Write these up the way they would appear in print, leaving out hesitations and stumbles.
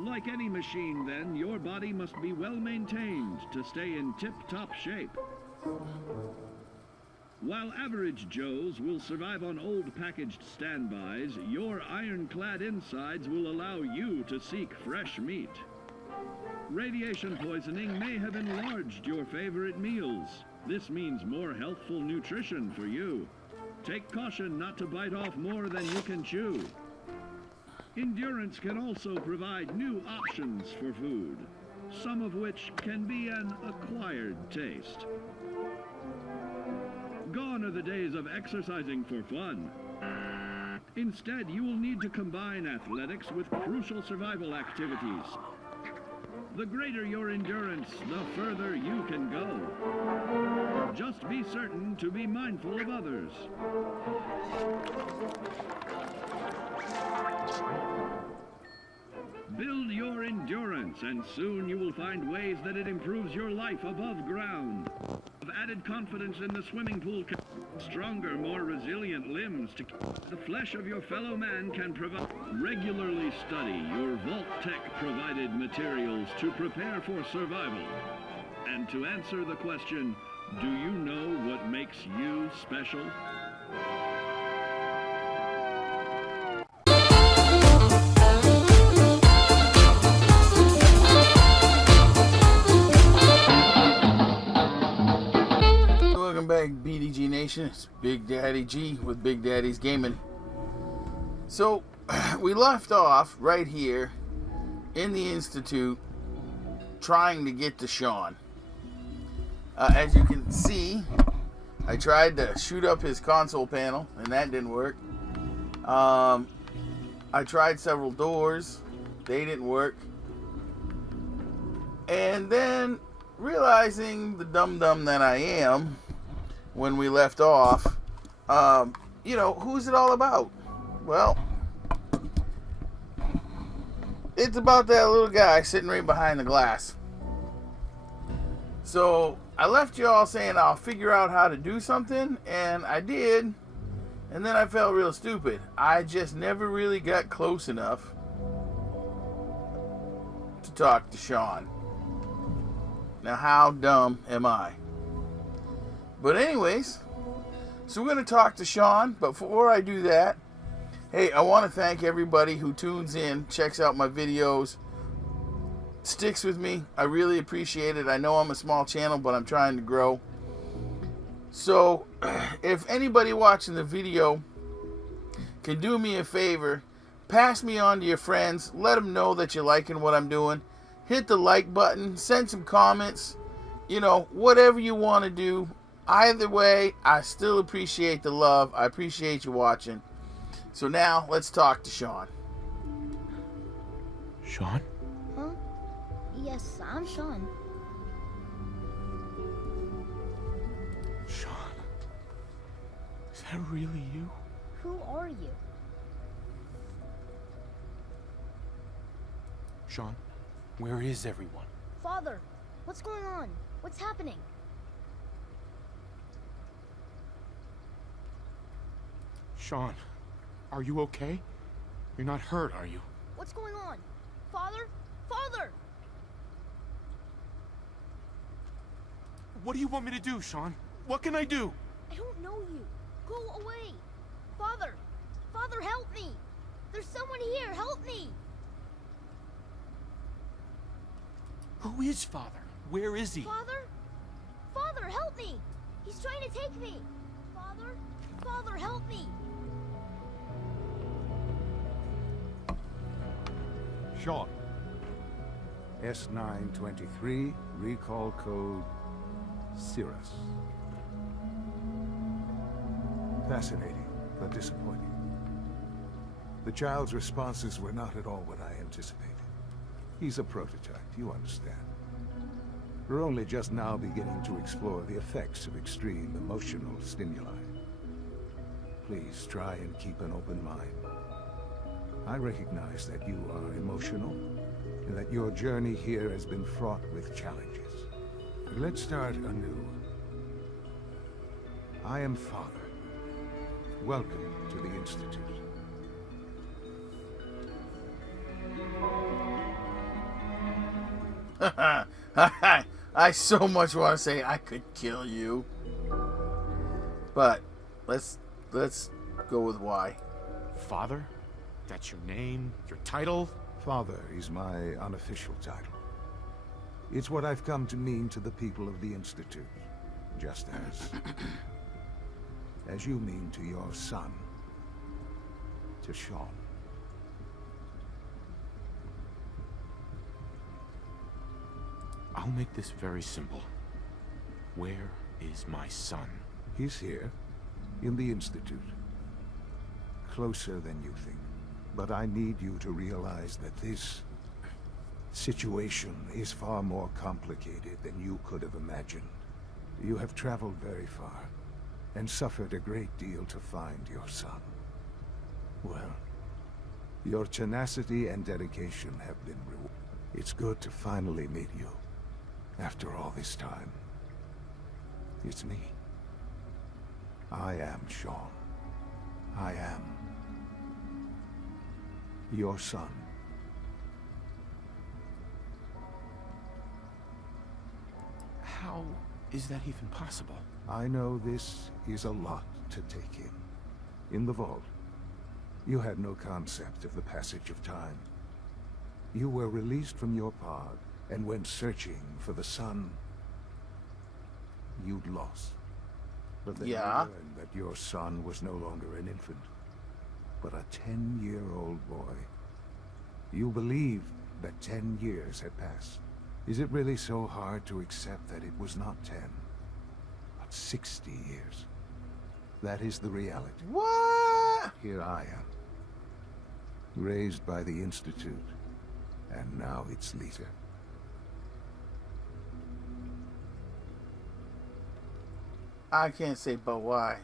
Like any machine, then, your body must be well maintained to stay in tip-top shape. While average Joes will survive on old packaged standbys, your ironclad insides will allow you to seek fresh meat. Radiation poisoning may have enlarged your favorite meals. This means more healthful nutrition for you. Take caution not to bite off more than you can chew. Endurance can also provide new options for food, some of which can be an acquired taste. Gone are the days of exercising for fun. Instead, you will need to combine athletics with crucial survival activities. The greater your endurance, the further you can go. Just be certain to be mindful of others. Build your endurance, and soon you will find ways that it improves your life above ground. Of added confidence in the swimming pool, stronger, more resilient limbs to the flesh of your fellow man can provide. Regularly study your Vault-Tec provided materials to prepare for survival. And to answer the question, do you know what makes you special? Back, BDG Nation. It's Big Daddy G with Bigdaddysgaming. So we left off right here in the Institute trying to get to Shaun. As you can see, I tried to shoot up his console panel and that didn't work. I tried several doors, they didn't work. And then realizing the dum-dum that I am, when we left off, you know, who's it all about? Well, it's about that little guy sitting right behind the glass. So I left you all saying I'll figure out how to do something, and I did, and then I felt real stupid. I just never really got close enough to talk to Shaun. Now, how dumb am I? But anyways, so we're going to talk to Shaun, but before I do that, hey, I want to thank everybody who tunes in, checks out my videos, sticks with me. I really appreciate it. I know I'm a small channel, but I'm trying to grow. So, if anybody watching the video can do me a favor, pass me on to your friends, let them know that you're liking what I'm doing. Hit the like button, send some comments, you know, whatever you want to do. Either way, I still appreciate the love. I appreciate you watching. So now, let's talk to Shaun. Shaun? Huh? Yes, I'm Shaun. Shaun? Is that really you? Who are you? Shaun, where is everyone? Father, what's going on? What's happening? Shaun, are you okay? You're not hurt, are you? What's going on? Father? Father! What do you want me to do, Shaun? What can I do? I don't know you. Go away. Father! Father, help me! There's someone here. Help me! Who is Father? Where is he? Father? Father, help me! He's trying to take me! Father? Father, help me! Shaun. S923, recall code Cirrus. Fascinating, but disappointing. The child's responses were not at all what I anticipated. He's a prototype, you understand. We're only just now beginning to explore the effects of extreme emotional stimuli. Please try and keep an open mind. I recognize that you are emotional, and that your journey here has been fraught with challenges. Let's start anew. I am Father. Welcome to the Institute. I so much want to say I could kill you. But let's go with why. Father? That's your name? Your title? Father is my unofficial title. It's what I've come to mean to the people of the Institute. Just as you mean to your son, to Shaun. I'll make this very simple. Where is my son? He's here, in the Institute. Closer than you think. But I need you to realize that this situation is far more complicated than you could have imagined. You have traveled very far, and suffered a great deal to find your son. Well, your tenacity and dedication have been rewarded. It's good to finally meet you, after all this time. It's me. I am Shaun. I am your son. How is that even possible? I know this is a lot to take in. In the vault, you had no concept of the passage of time. You were released from your pod and went searching for the son you'd lost. But then Yeah. you learned that your son was no longer an infant, but a 10-year-old boy. You believed that 10 years had passed. Is it really so hard to accept that it was not 10, but 60 years? That is the reality. What? Here I am, raised by the Institute, and now its leader. I can't say but why.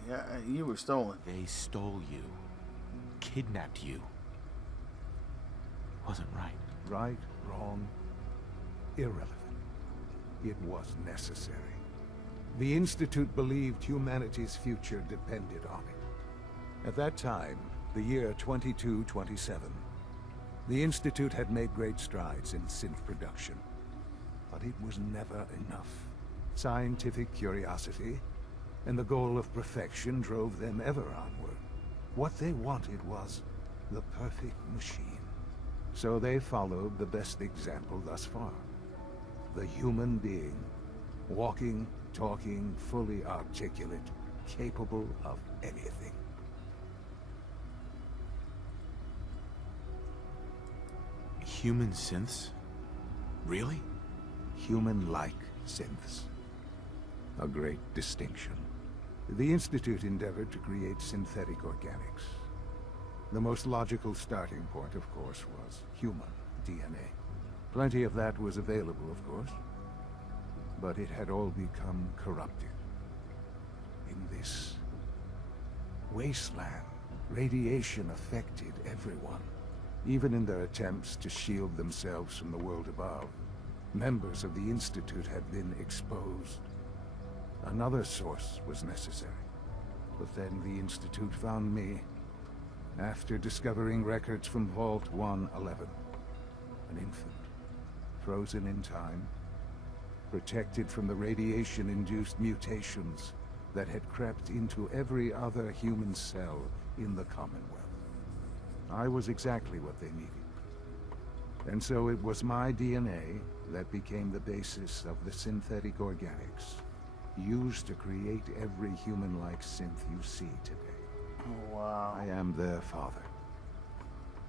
You were stolen. They stole you. Kidnapped you. Wasn't right. Right, wrong, irrelevant. It was necessary. The Institute believed humanity's future depended on it. At that time, the year 2227, the Institute had made great strides in synth production. But it was never enough. Scientific curiosity and the goal of perfection drove them ever onward. What they wanted was the perfect machine. So they followed the best example thus far. The human being. Walking, talking, fully articulate, capable of anything. Human synths? Really? Human-like synths. A great distinction. The Institute endeavored to create synthetic organics. The most logical starting point, of course, was human DNA. Plenty of that was available, of course. But it had all become corrupted. In this wasteland, radiation affected everyone. Even in their attempts to shield themselves from the world above, members of the Institute had been exposed. Another source was necessary. But then the Institute found me, after discovering records from Vault 111. An infant, frozen in time, protected from the radiation-induced mutations that had crept into every other human cell in the Commonwealth. I was exactly what they needed. And so it was my DNA that became the basis of the synthetic organics, used to create every human-like synth you see today. Oh, wow. I am their father.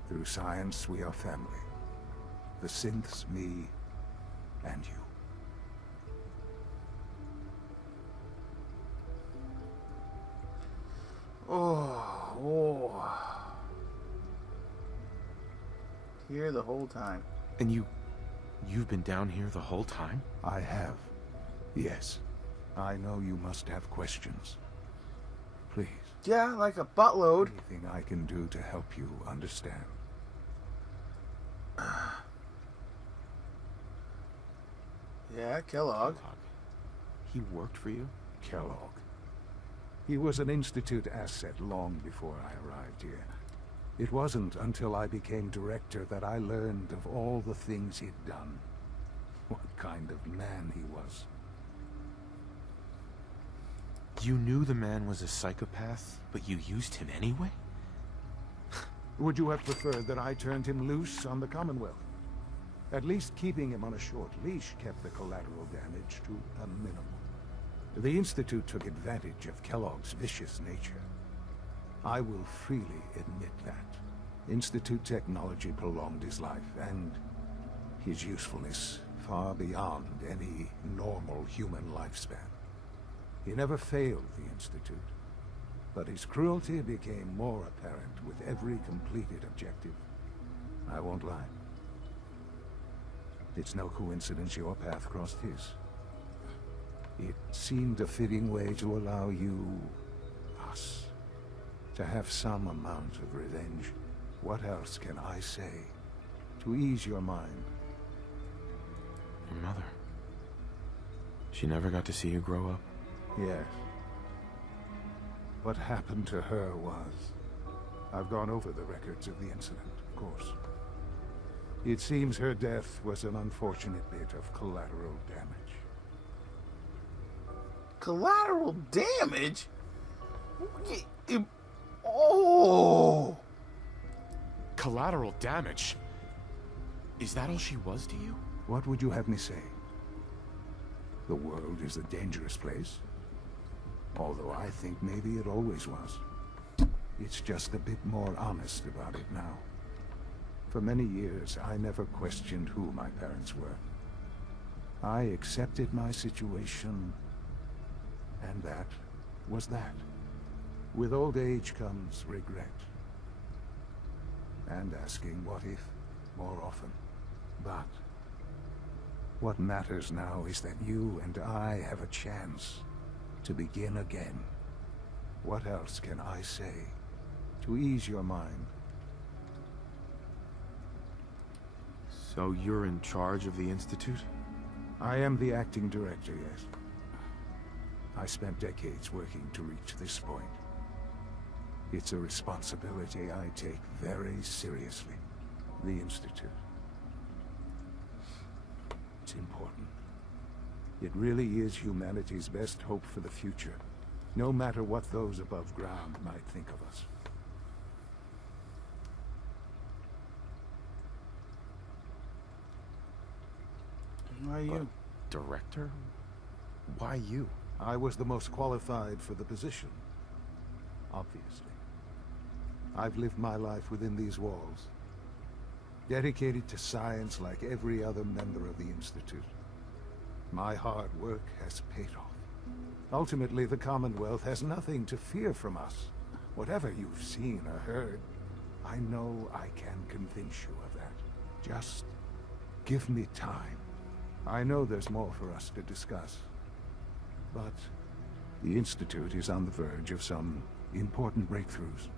Through science, we are family. The synths, me, and you. Oh. Here the whole time. And you've been down here the whole time? I have. Yes. I know you must have questions. Please. Yeah, like a buttload. Anything I can do to help you understand. Yeah, Kellogg. He worked for you? Kellogg. He was an Institute asset long before I arrived here. It wasn't until I became director that I learned of all the things he'd done. what kind of man he was. You knew the man was a psychopath, but you used him anyway? Would you have preferred that I turned him loose on the Commonwealth? At least keeping him on a short leash kept the collateral damage to a minimum. The Institute took advantage of Kellogg's vicious nature. I will freely admit that. Institute technology prolonged his life, and his usefulness far beyond any normal human lifespan. He never failed the Institute, but his cruelty became more apparent with every completed objective. I won't lie. It's no coincidence your path crossed his. It seemed a fitting way to allow you, us, to have some amount of revenge. What else can I say to ease your mind? Your mother. She never got to see you grow up? Yes. What happened to her was... I've gone over the records of the incident, of course. It seems her death was an unfortunate bit of collateral damage. Collateral damage? Oh! Collateral damage? Is that all she was to you? What would you have me say? The world is a dangerous place. Although I think maybe it always was. It's just a bit more honest about it now. For many years, I never questioned who my parents were. I accepted my situation, and that was that. With old age comes regret. And asking what if more often. But what matters now is that you and I have a chance to begin again. What else can I say to ease your mind? So you're in charge of the Institute? I am the acting director, yes. I spent decades working to reach this point. It's a responsibility I take very seriously. The Institute. It's important. It really is humanity's best hope for the future, no matter what those above ground might think of us. Why you? Director? Why you? I was the most qualified for the position, obviously. I've lived my life within these walls, dedicated to science like every other member of the Institute. My hard work has paid off. Ultimately, the Commonwealth has nothing to fear from us. Whatever you've seen or heard, I know I can convince you of that. Just give me time. I know there's more for us to discuss, but the Institute is on the verge of some important breakthroughs.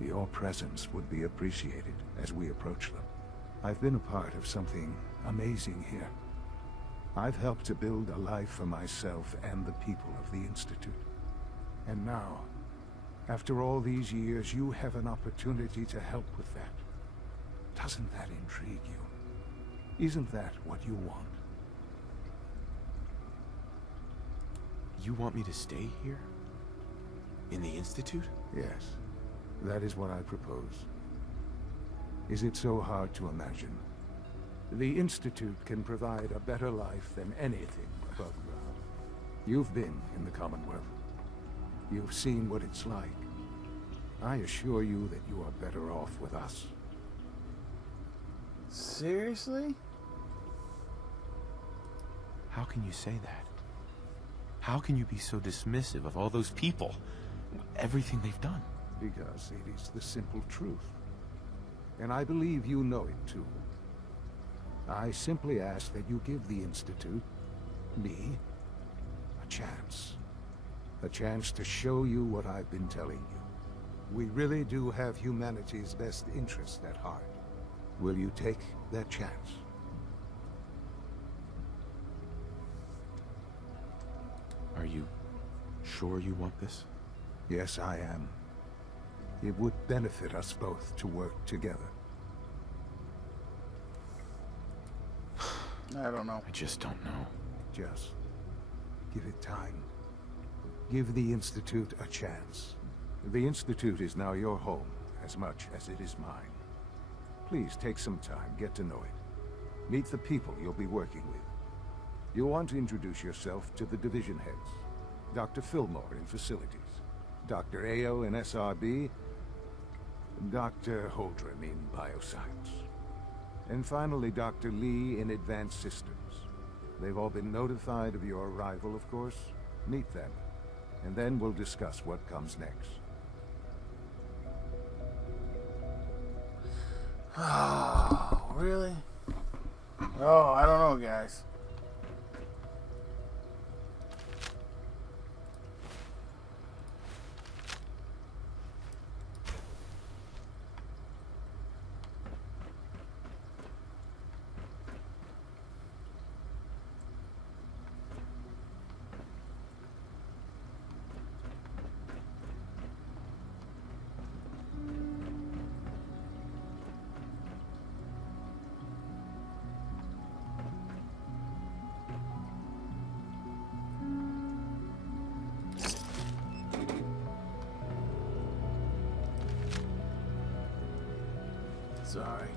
Your presence would be appreciated as we approach them. I've been a part of something amazing here. I've helped to build a life for myself and the people of the Institute. And now, after all these years, you have an opportunity to help with that. Doesn't that intrigue you? Isn't that what you want? You want me to stay here? In the Institute? Yes, that is what I propose. Is it so hard to imagine? The Institute can provide a better life than anything above ground. You've been in the Commonwealth. You've seen what it's like. I assure you that you are better off with us. Seriously? How can you say that? How can you be so dismissive of all those people? Everything they've done? Because it is the simple truth. And I believe you know it too. I simply ask that you give the Institute, me, a chance. A chance to show you what I've been telling you. We really do have humanity's best interest at heart. Will you take that chance? Are you sure you want this? Yes, I am. It would benefit us both to work together. I don't know. I just don't know. Just give it time. Give the Institute a chance. The Institute is now your home as much as it is mine. Please take some time, get to know it. Meet the people you'll be working with. You'll want to introduce yourself to the division heads. Dr. Fillmore in Facilities, Dr. Ao in SRB, Dr. Holdren in Bioscience. And finally, Dr. Lee in Advanced Systems. They've all been notified of your arrival, of course. Meet them, and then we'll discuss what comes next. Oh, really? Oh, I don't know, guys. Sorry.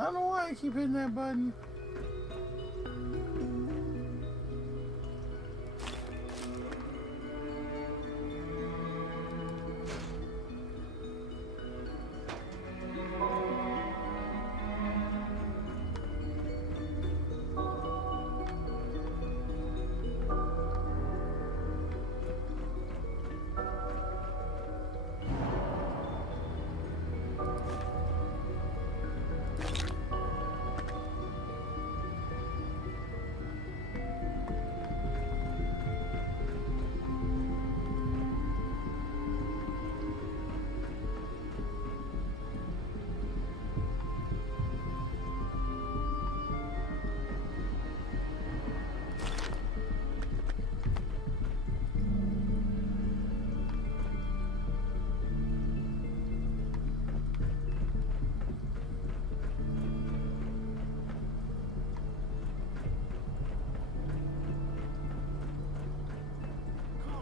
I don't know why I keep hitting that button.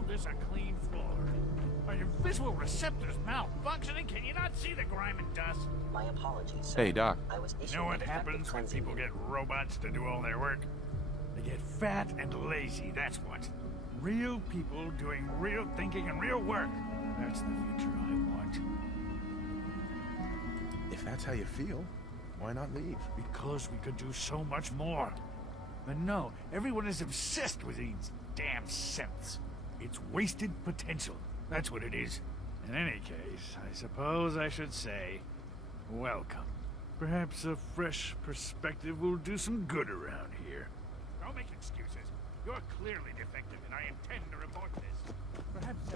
This a clean floor. Are your visual receptors malfunctioning? Can you not see the grime and dust? My apologies, sir. Hey, Doc. I was You know what happens when people get robots to do all their work? They get fat and lazy, that's what. Real people doing real thinking and real work. That's the future I want. If that's how you feel, why not leave? Because we could do so much more. But no, everyone is obsessed with these damn synths. It's wasted potential. That's what it is. In any case, I suppose I should say, welcome. Perhaps a fresh perspective will do some good around here. Don't make excuses. You're clearly defective, and I intend to report this. Perhaps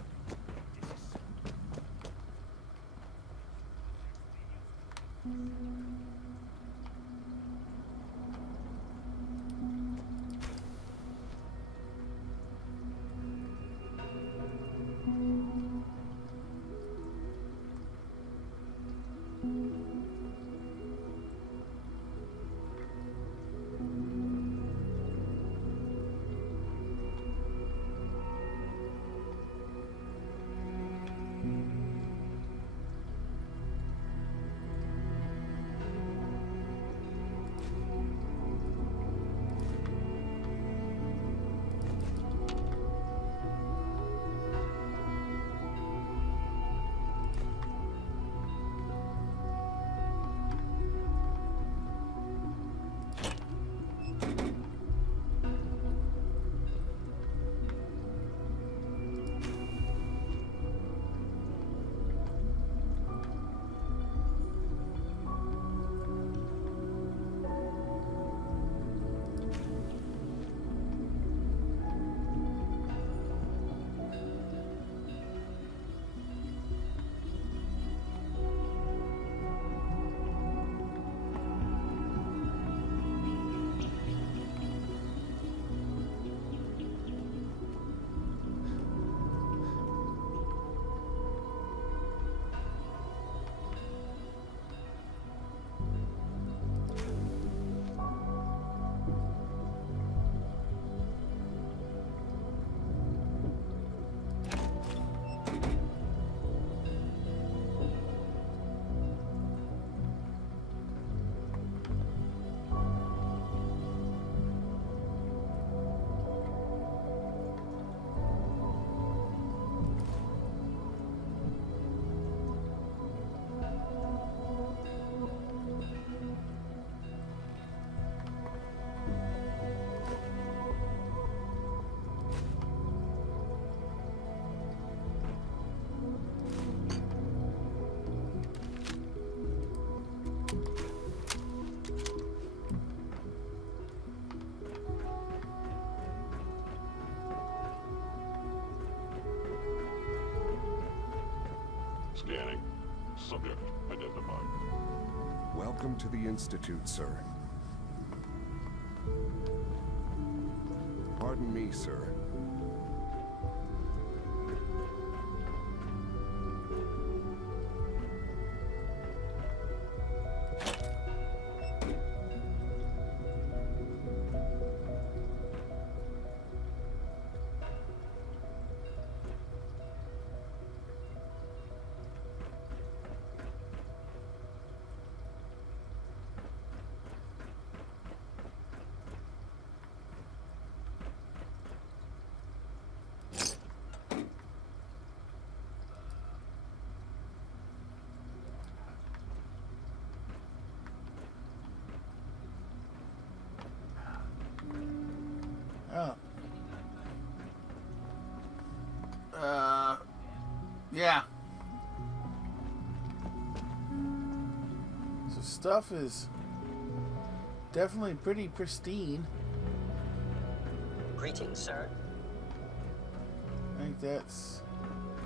Welcome to the Institute, sir. Pardon me, sir. Oh. Yeah. So stuff is definitely pretty pristine. Greetings, sir. I think that's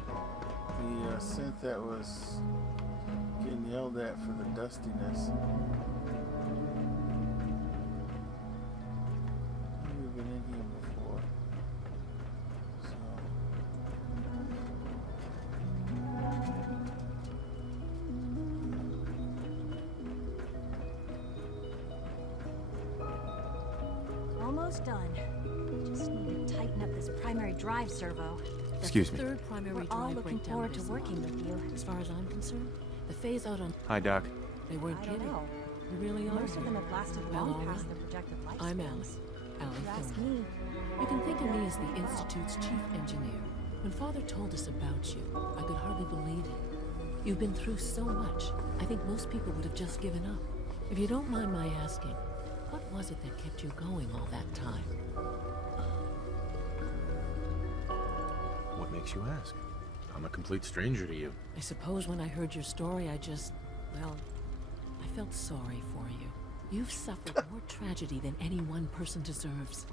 the synth that was getting yelled at for the dustiness. We've been in here before. So. Almost done. Just need to tighten up this primary drive servo. Excuse me. Third primary We're all drive looking breakdown forward to this working month. with you. As far as I'm concerned, the phase out on Hi, Doc. they weren't I don't kidding. know. They really are. Most of them have lasted Well, long all past right. their projected lifespans. I'm Alice. Allie You ask Thorne. me. You can think of me as the Institute's chief engineer. When Father told us about you, I could hardly believe it. You've been through so much, I think most people would have just given up. If you don't mind my asking, what was it that kept you going all that time? What makes you ask? I'm a complete stranger to you. I suppose when I heard your story, well, I felt sorry for you. You've suffered more tragedy than any one person deserves.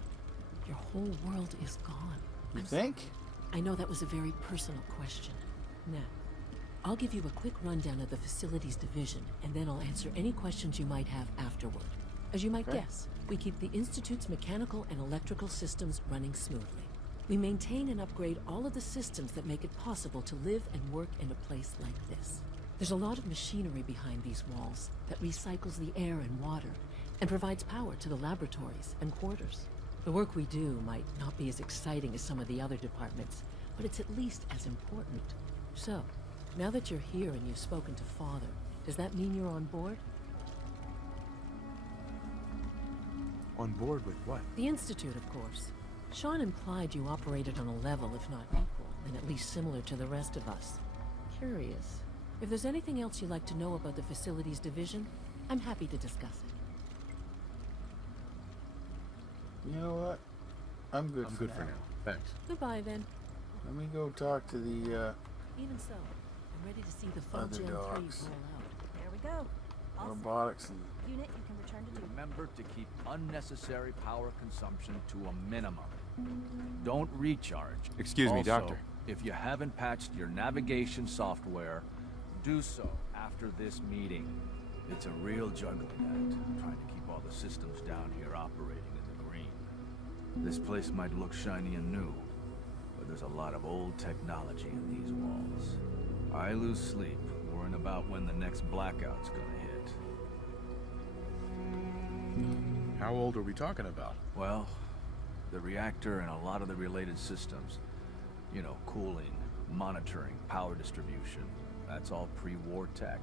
Your whole world is gone. You I'm think? sorry. I know that was a very personal question. Now, I'll give you a quick rundown of the Facilities Division, and then I'll answer any questions you might have afterward. As you might Okay. guess, we keep the Institute's mechanical and electrical systems running smoothly. We maintain and upgrade all of the systems that make it possible to live and work in a place like this. There's a lot of machinery behind these walls that recycles the air and water and provides power to the laboratories and quarters. The work we do might not be as exciting as some of the other departments, but it's at least as important. So, now that you're here and you've spoken to Father, does that mean you're on board? On board with what? The Institute, of course. Shaun implied you operated on a level, if not equal, then at least similar to the rest of us. Curious. If there's anything else you'd like to know about the Facilities Division, I'm happy to discuss it. You know what? I'm good I'm for good now. for now. Thanks. Goodbye, then. Let me go talk to the Even so, I'm ready to see the Other Full Gen 3 roll dogs. out. There we go. All set. robotics and Unit, you can return to duty. Remember to keep unnecessary power consumption to a minimum. Don't recharge. Excuse me, Also, Doctor. If you haven't patched your navigation software, do so after this meeting. It's a real juggling act, trying to keep all the systems down here operating in the green. This place might look shiny and new, but there's a lot of old technology in these walls. I lose sleep worrying about when the next blackout's gonna hit. How old are we talking about? Well, the reactor and a lot of the related systems. You know, cooling, monitoring, power distribution. That's all pre-war tech.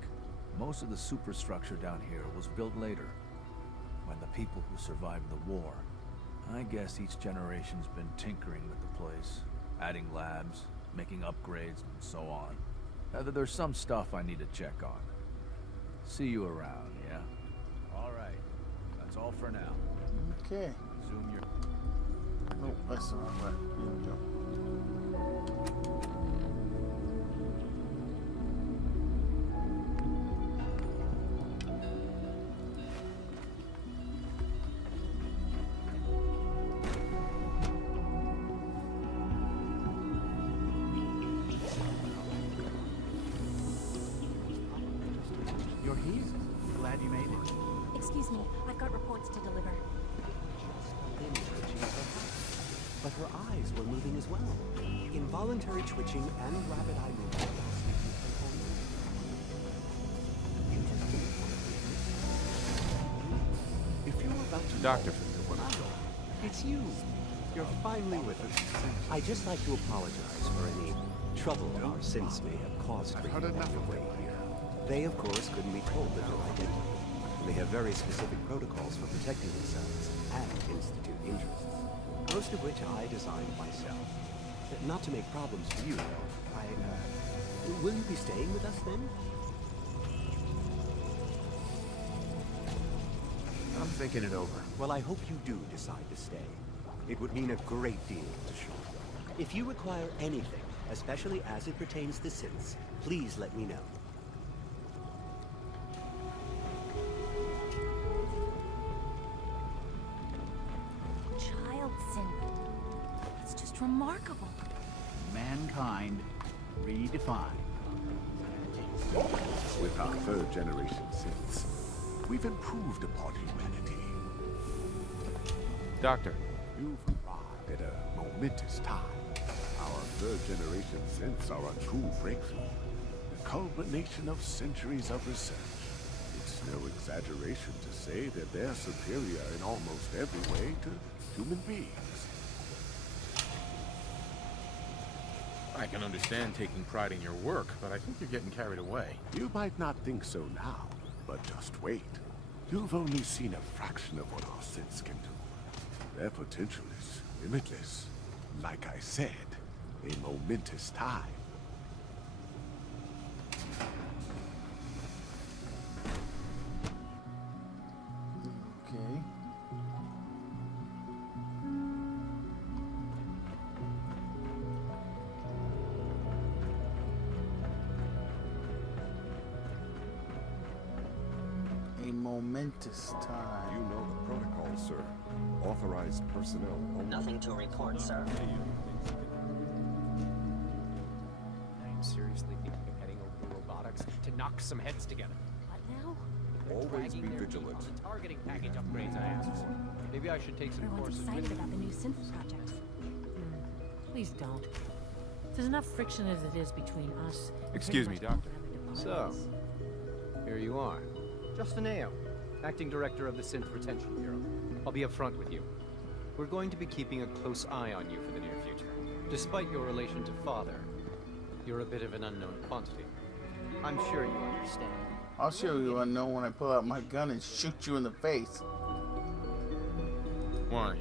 Most of the superstructure down here was built later, when the people who survived the war. I guess each generation's been tinkering with the place, adding labs, making upgrades, and so on. There's some stuff I need to check on. See you around, yeah? All right. That's all for now. okay. Zoom your... Oh, that's the wrong way. Here we go. You're here. Glad you made it. I've got reports to deliver. Just a limb twitching, perhaps. But her eyes were moving as well. Involuntary twitching and rapid eye movement. If you're about to... Doctor. It's you. You're finally with us. I'd just like to apologize for any trouble our synths may have caused for you on your way here. They, of course, couldn't be told of your identity. And they have very specific protocols for protecting themselves and Institute interests. Most of which I designed myself. Not to make problems for you, though. Will you be staying with us, then? I'm thinking it over. Well, I hope you do decide to stay. It would mean a great deal to Shaun. If you require anything, especially as it pertains to synths, please let me know. Child synth. That's just remarkable. Mankind redefined. With our third generation synths, we've improved upon humanity. Doctor. You've arrived at a momentous time. Our third generation synths are a true breakthrough. The culmination of centuries of research. It's no exaggeration to say that they're superior in almost every way to human beings. I can understand taking pride in your work, but I think you're getting carried away. You might not think so now, but just wait. You've only seen a fraction of what our synths can do. Their potential is limitless. Like I said, a momentous time. Okay. A momentous time. You know the protocol, sir. Authorized personnel only. Nothing to report, sir. I'm seriously thinking of heading over to robotics to knock some heads together. What now? Always be vigilant. On the targeting package upgrades I asked for. Maybe I should take some Everyone's courses excited with about the new synth project. Please don't. There's enough friction as it is between us. Excuse me, Doctor. So, here you are. Justin Ao, Acting Director of the Synth Retention Bureau. I'll be upfront with you. We're going to be keeping a close eye on you for the near future. Despite your relation to Father, you're a bit of an unknown quantity. I'm sure you understand. I'll show you unknown when I pull out my gun and shoot you in the face. Why?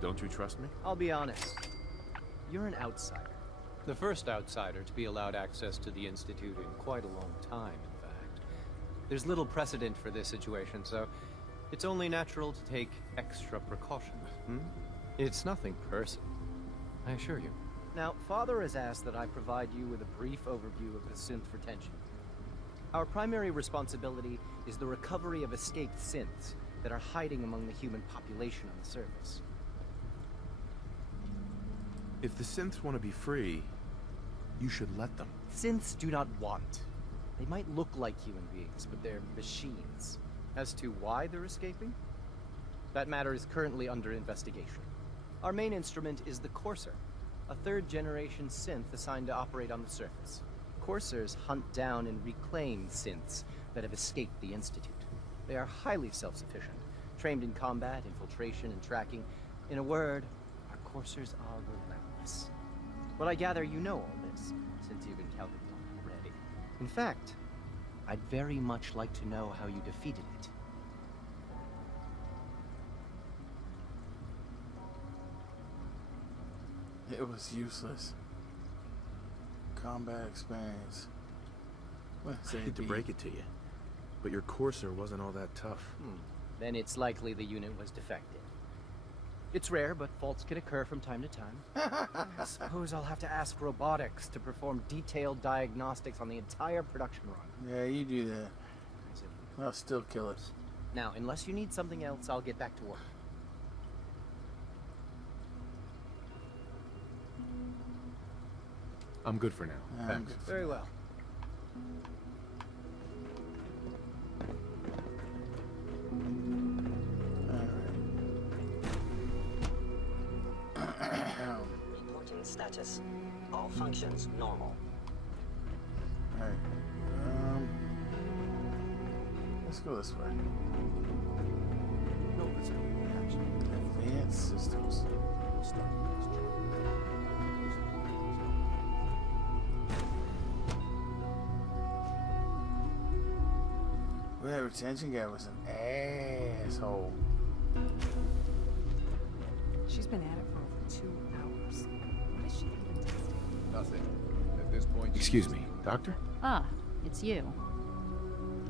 Don't you trust me? I'll be honest. You're an outsider. The first outsider to be allowed access to the Institute in quite a long time, in fact. There's little precedent for this situation, so it's only natural to take extra precaution. It's nothing personal, I assure you. Now, Father has asked that I provide you with a brief overview of the synth retention. Our primary responsibility is the recovery of escaped synths that are hiding among the human population on the surface. If the synths want to be free, you should let them. Synths do not want. They might look like human beings, but they're machines. As to why they're escaping? That matter is currently under investigation. Our main instrument is the Courser, a third-generation synth assigned to operate on the surface. Coursers hunt down and reclaim synths that have escaped the Institute. They are highly self-sufficient, trained in combat, infiltration, and tracking. In a word, our Coursers are relentless. Well, I gather you know all this, since you've encountered one already. In fact, I'd very much like to know how you defeated it. It was useless. Combat experience. I hate to break it to you, but your Courser wasn't all that tough. Then it's likely the unit was defective. It's rare, but faults can occur from time to time. I suppose I'll have to ask robotics to perform detailed diagnostics on the entire production run. Yeah, you do that. I'll still kill it. Now, unless you need something else, I'll get back to work. I'm good for now. Thanks. Very well. status. All functions normal. Alright. Let's go this way. No visitor reaction. Advanced systems. We'll start with this job. Well, that retention guy was an asshole. She's been at it for over 2 hours. What is she even testing? Nothing. At this point. Excuse me, Doctor? Ah, it's you.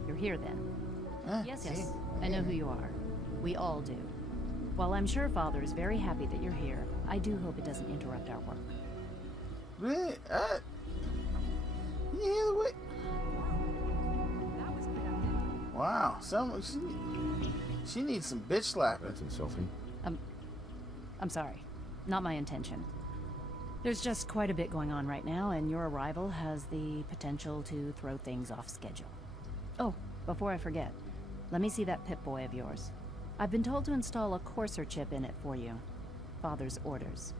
You're here then. Yes, I know who you are. We all do. While I'm sure Father is very happy that you're here, I do hope it doesn't interrupt our work. Really? You hear the way? That was productive. Wow, she needs some bitch slapping. That's insulting. I'm sorry. Not my intention. There's just quite a bit going on right now, and your arrival has the potential to throw things off schedule. Oh, before I forget, let me see that Pip-Boy of yours. I've been told to install a courser chip in it for you. Father's orders.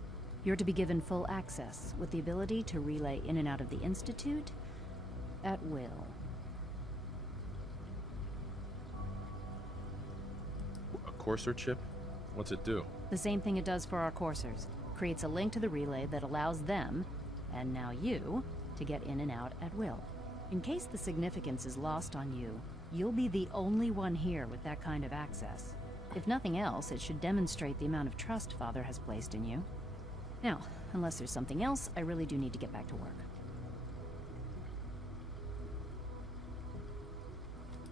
You're to be given full access, with the ability to relay in and out of the Institute at will. A courser chip? What's it do? The same thing it does for our coursers. Creates a link to the relay that allows them, and now you, to get in and out at will. In case the significance is lost on you, you'll be the only one here with that kind of access. If nothing else, it should demonstrate the amount of trust Father has placed in you. Now, unless there's something else, I really do need to get back to work.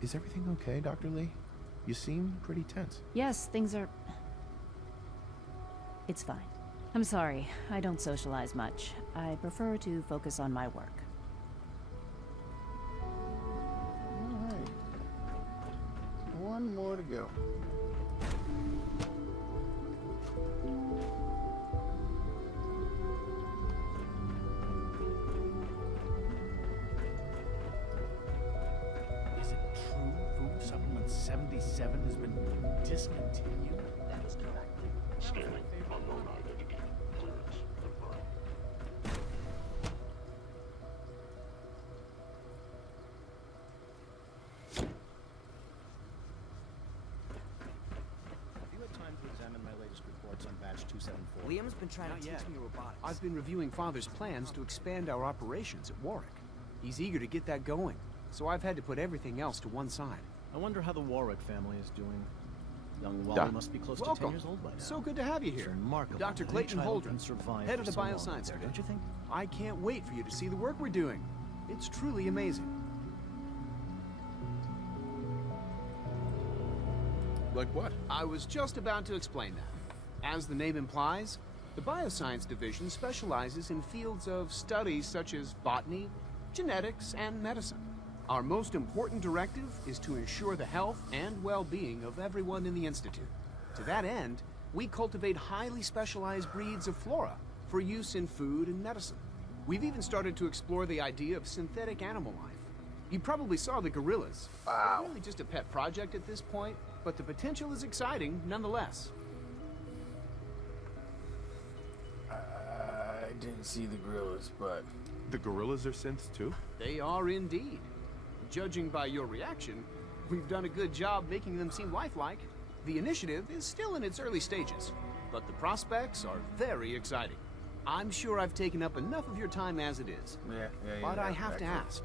Is everything okay, Dr. Lee? You seem pretty tense. Yes, things are... It's fine. I'm sorry, I don't socialize much. I prefer to focus on my work. Alright. One more to go. Is it true food supplement 77 has been discontinued? That is correct. Scanning. Unknown identity. Clearance confirmed. Have you had time to examine my latest reports on batch 274? Liam's been trying to teach me robotics. I've been reviewing Father's plans to expand our operations at Warwick. He's eager to get that going, so I've had to put everything else to one side. I wonder how the Warwick family is doing. Young Wally Doc. must be close to Welcome. 10 years old by now. So good to have you It's here. remarkable. Dr. that Clayton any child Holdren, can survive head for of the so long Bioscience there, Center. don't you think? I can't wait for you to see the work we're doing. It's truly amazing. Like what? I was just about to explain that. As the name implies, the Bioscience Division specializes in fields of studies such as botany, genetics, and medicine. Our most important directive is to ensure the health and well-being of everyone in the Institute. To that end, we cultivate highly specialized breeds of flora for use in food and medicine. We've even started to explore the idea of synthetic animal life. You probably saw the gorillas. Wow. They're really just a pet project at this point, but the potential is exciting nonetheless. I didn't see the gorillas, but... The gorillas are synths too? They are indeed. Judging by your reaction, we've done a good job making them seem lifelike. The initiative is still in its early stages, but the prospects are very exciting. I'm sure I've taken up enough of your time as it is. Yeah. But I have to ask,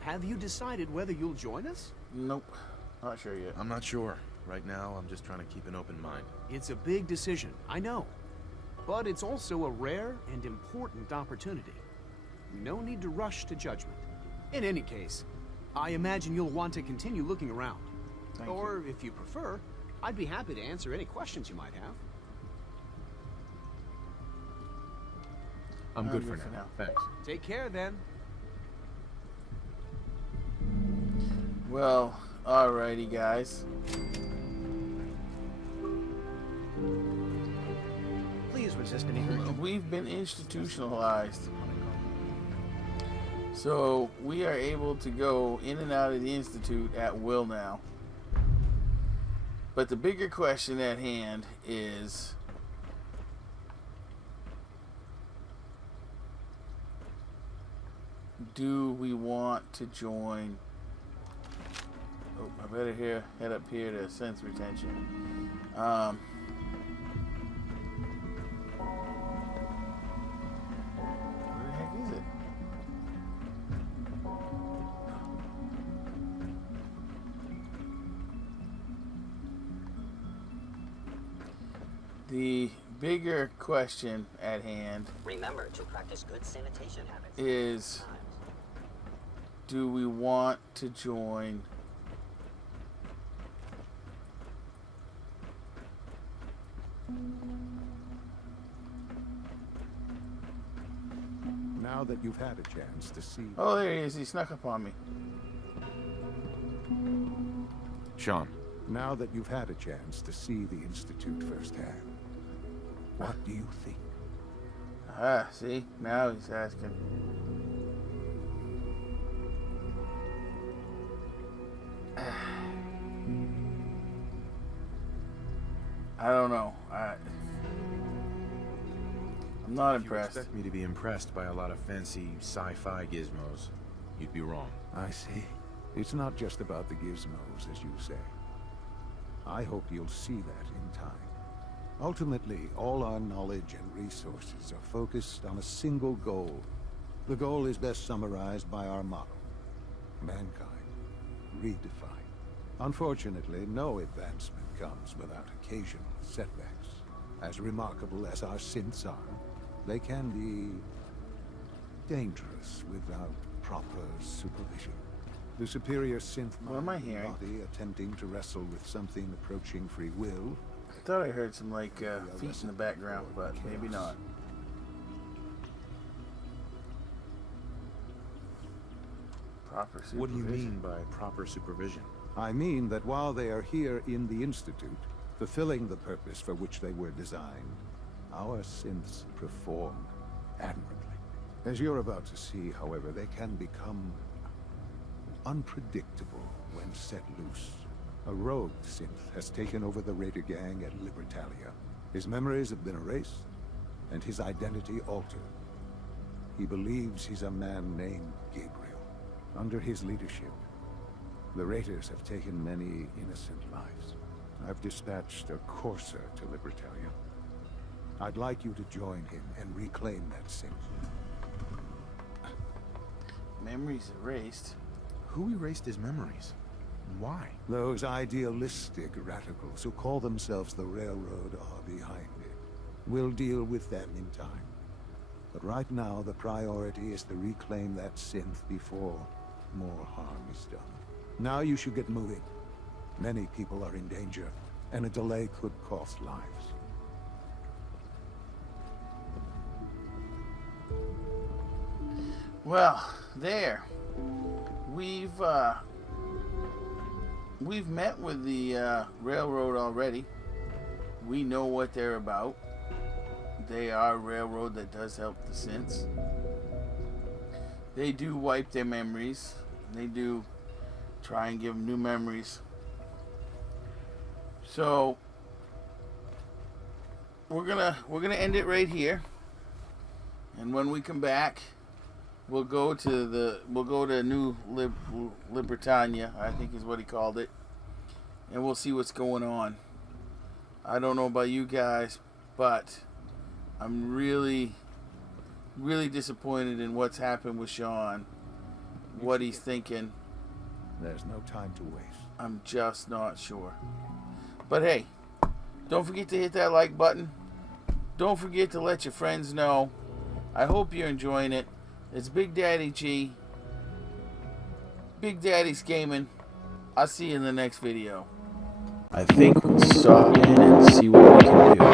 have you decided whether you'll join us? Nope. Not sure yet. I'm not sure. Right now, I'm just trying to keep an open mind. It's a big decision, I know. But it's also a rare and important opportunity. No need to rush to judgment. In any case, I imagine you'll want to continue looking around. Thank Or, if you prefer, I'd be happy to answer any questions you might have. I'm good for now. Thanks. Take care, then. Well, alrighty, guys. Please resist any hurt. We've been institutionalized. So, we are able to go in and out of the Institute at will now. But the bigger question at hand is... do we want to join? Oh, I better head up here to sense retention. Where the heck is it? The bigger question at hand, remember to practice good sanitation habits, is do we want to join Now that you've had a chance to see... Oh, there he is. He snuck up on me. Shaun. Now that you've had a chance to see the Institute firsthand, what do you think? Ah, see? Now he's asking. I don't know. I'm not impressed. If you expect me to be impressed by a lot of fancy sci-fi gizmos, you'd be wrong. I see. It's not just about the gizmos, as you say. I hope you'll see that in time. Ultimately, all our knowledge and resources are focused on a single goal. The goal is best summarized by our motto: mankind redefined. Unfortunately, no advancement comes without occasional setbacks. As remarkable as our synths are, they can be dangerous without proper supervision. The superior synth body attempting to wrestle with something approaching free will. I thought I heard some like feet in the background, but maybe not. Proper supervision. What do you mean by proper supervision? I mean that while they are here in the Institute, fulfilling the purpose for which they were designed, our synths perform admirably. As you're about to see, however, they can become unpredictable when set loose. A rogue synth has taken over the raider gang at Libertalia. His memories have been erased, and his identity altered. He believes he's a man named Gabriel. Under his leadership, the raiders have taken many innocent lives. I've dispatched a courser to Libertalia. I'd like you to join him and reclaim that synth. Memories erased? Who erased his memories? Why? Those idealistic radicals who call themselves the Railroad are behind it. We'll deal with them in time. But right now, the priority is to reclaim that synth before more harm is done. Now you should get moving. Many people are in danger, and a delay could cost lives. Well, there. We've met with the railroad already. We know what they're about. They are a railroad that does help the synths. They do wipe their memories. They do try and give them new memories. So we're gonna end it right here. And when we come back, we'll go to New Libertania, I think is what he called it, and we'll see what's going on. I don't know about you guys, but I'm really disappointed in what's happened with Shaun, what he's thinking. There's no time to waste. I'm just not sure. But hey, don't forget to hit that like button. Don't forget to let your friends know. I hope you're enjoying it. It's Big Daddy G. Bigdaddysgaming. I'll see you in the next video. I think we'll stop in and see what we can do.